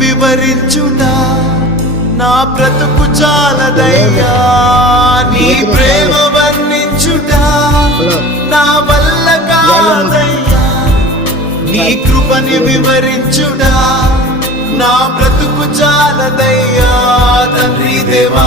వివరించుట నా బ్రతుకు చాలదయ్యా, నీ ప్రేమ వర్ణించుట నా వల్ల కాదయ్యా, నీ కృపని వివరించుట నా బ్రతుకు చాలదయ్యా. తండ్రి దేవా